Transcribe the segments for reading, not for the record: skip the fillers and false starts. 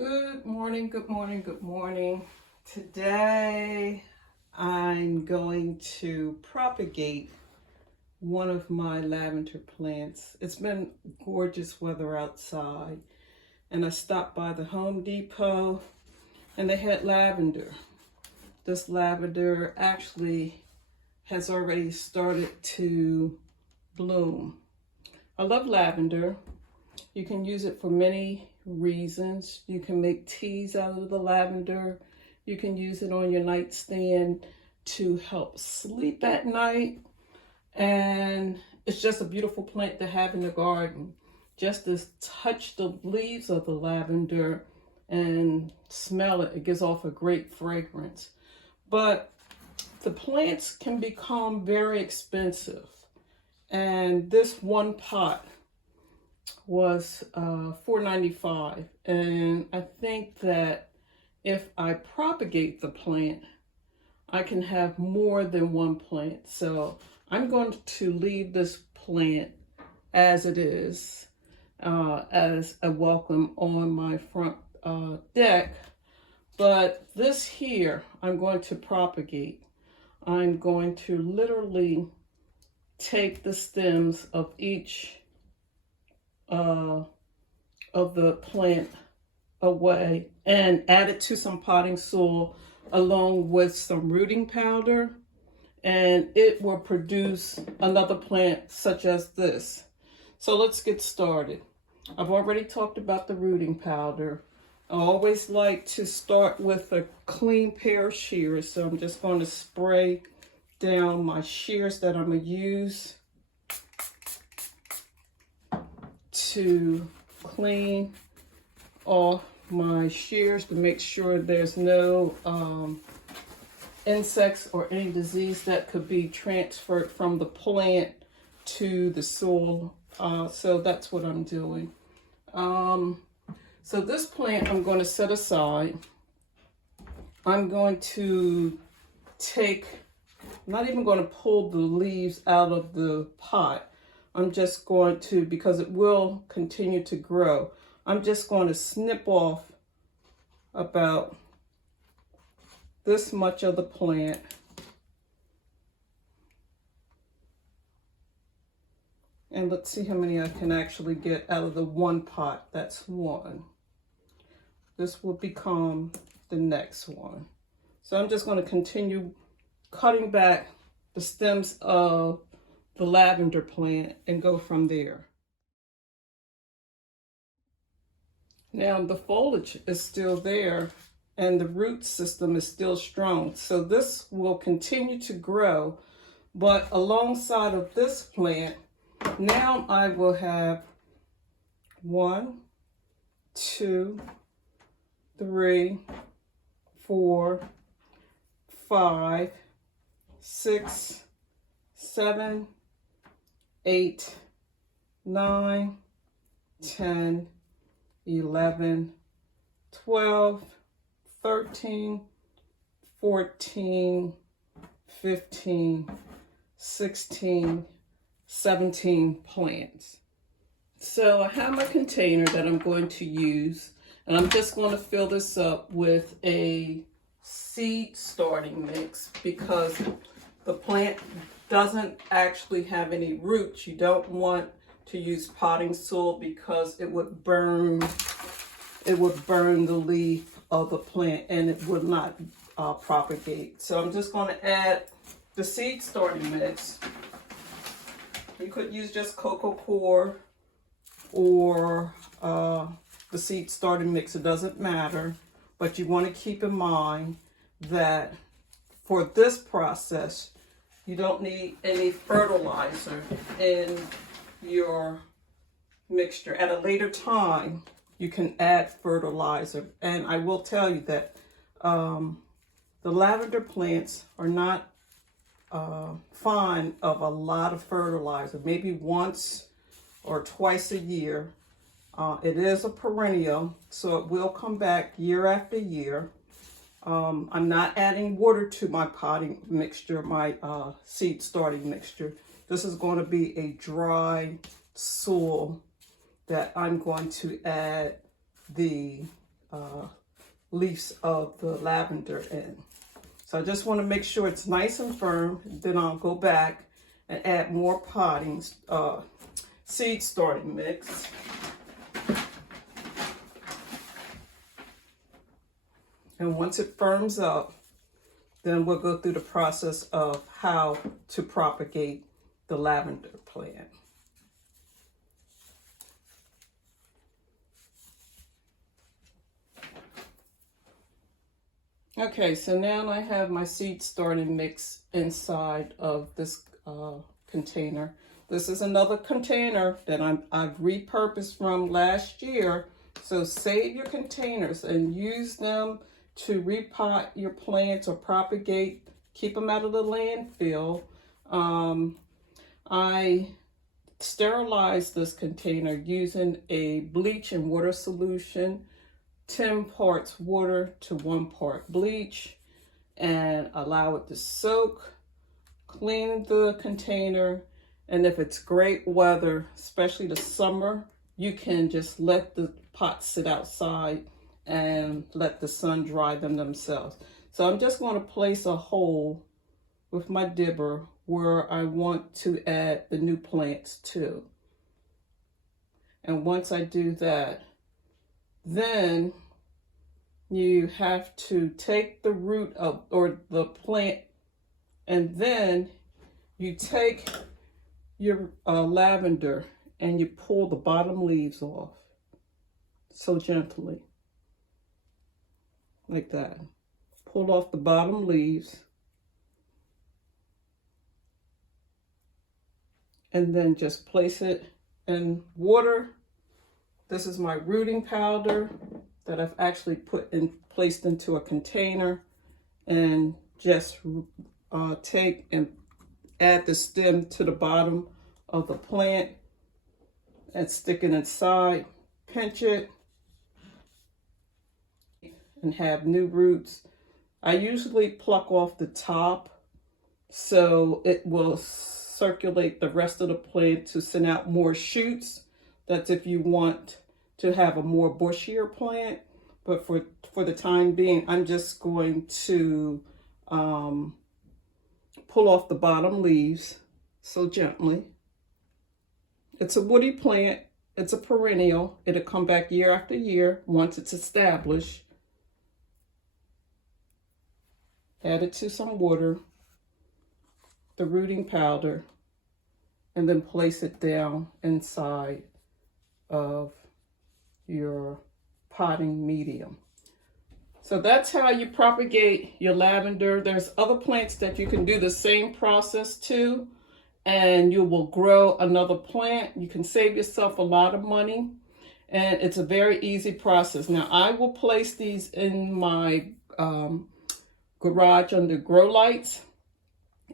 Good morning, good morning, good morning. Today I'm going to propagate one of my lavender plants. It's been gorgeous weather outside and I stopped by the Home Depot and they had lavender. This lavender actually has already started to bloom. I love lavender. You can use it for many reasons. You can make teas out of the lavender. You can use it on your nightstand to help sleep at night. And it's just a beautiful plant to have in the garden. Just to touch the leaves of the lavender and smell it, it gives off a great fragrance. But the plants can become very expensive. And this one pot was $4.95, and I think that if I propagate the plant, I can have more than one plant. So I'm going to leave this plant as it is, as a welcome on my front deck. But this here, I'm going to propagate. I'm going to literally take the stems of each of the plant away and add it to some potting soil along with some rooting powder, and it will produce another plant such as this. So let's get started. I've already talked about the rooting powder. I always like to start with a clean pair of shears, so I'm just going to spray down my shears that I'm going to use to clean off my shears to make sure there's no insects or any disease that could be transferred from the plant to the soil. So that's what I'm doing. So this plant I'm going to set aside. I'm going to I'm not even going to pull the leaves out of the pot. I'm just going to, because it will continue to grow, I'm just going to snip off about this much of the plant. And let's see how many I can actually get out of the one pot. That's one. This will become the next one. So I'm just going to continue cutting back the stems of the lavender plant and go from there. Now the foliage is still there and the root system is still strong. So this will continue to grow, but alongside of this plant, now I will have 1, 2, 3, 4, 5, 6, 7, 8, 9, 10, 11, 12, 13, 14, 15, 16, 17 plants. So I have my container that I'm going to use, and I'm just going to fill this up with a seed starting mix because the plant doesn't actually have any roots. You don't want to use potting soil because it would burn the leaf of the plant and it would not propagate. So I'm just going to add the seed starting mix. You could use just cocoa coir or the seed starting mix. It doesn't matter, but you want to keep in mind that for this process, you don't need any fertilizer in your mixture. At a later time, you can add fertilizer. And I will tell you that the lavender plants are not fond of a lot of fertilizer, maybe once or twice a year. It is a perennial, so it will come back year after year. I'm not adding water to my potting mixture, my seed starting mixture. This is going to be a dry soil that I'm going to add the leaves of the lavender in. So I just want to make sure it's nice and firm. Then I'll go back and add more potting, seed starting mix. And once it firms up, then we'll go through the process of how to propagate the lavender plant. Okay, so now I have my seed starting mix inside of this container. This is another container that I've repurposed from last year. So save your containers and use them to repot your plants or propagate. Keep them out of the landfill. I sterilized this container using a bleach and water solution, 10 parts water to 1 part bleach, and allow it to soak. Clean the container, and if it's great weather, especially the summer, you can just let the pots sit outside and let the sun dry them themselves. So I'm just going to place a hole with my dibber where I want to add the new plants to. And once I do that, then you have to take the root of, or the plant, and then you take your lavender and you pull the bottom leaves off. So gently. Like that. Pull off the bottom leaves. And then just place it in water. This is my rooting powder that I've actually placed into a container, and just take and add the stem to the bottom of the plant and stick it inside, pinch it, and have new roots. I usually pluck off the top so it will circulate the rest of the plant to send out more shoots. That's if you want to have a more bushier plant. But for the time being, I'm just going to pull off the bottom leaves so gently. It's a woody plant. It's a perennial. It'll come back year after year once it's established. Add it to some water, the rooting powder, and then place it down inside of your potting medium. So that's how you propagate your lavender. There's other plants that you can do the same process to, and you will grow another plant. You can save yourself a lot of money, and it's a very easy process. Now I will place these in my garage under grow lights.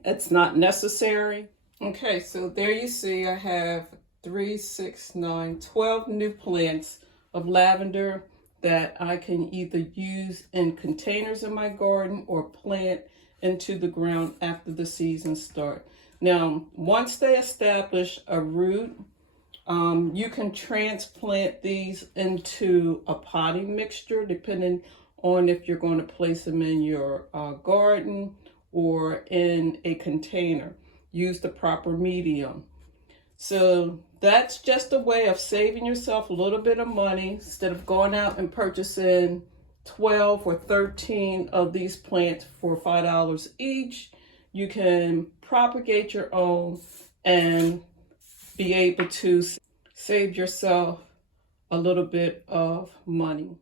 It's not necessary. Okay, so there you see I have 3, 6, 9, 12 new plants of lavender that I can either use in containers in my garden or plant into the ground after the season starts. Now, once they establish a root, you can transplant these into a potting mixture depending on if you're going to place them in your garden or in a container. Use the proper medium. So that's just a way of saving yourself a little bit of money. Instead of going out and purchasing 12 or 13 of these plants for $5 each, you can propagate your own and be able to save yourself a little bit of money.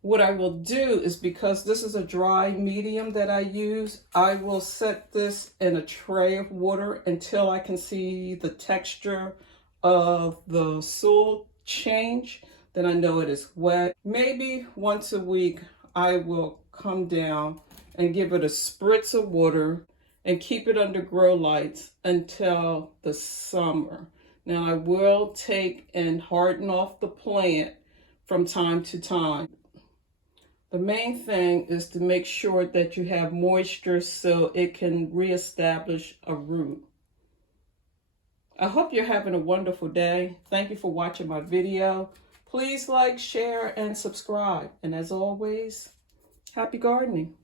What I will do is, because this is a dry medium that I use, I will set this in a tray of water until I can see the texture of the soil change. Then I know it is wet. Maybe once a week, I will come down and give it a spritz of water and keep it under grow lights until the summer. Now I will take and harden off the plant from time to time. The main thing is to make sure that you have moisture so it can reestablish a root. I hope you're having a wonderful day. Thank you for watching my video. Please like, share, and subscribe. And as always, happy gardening.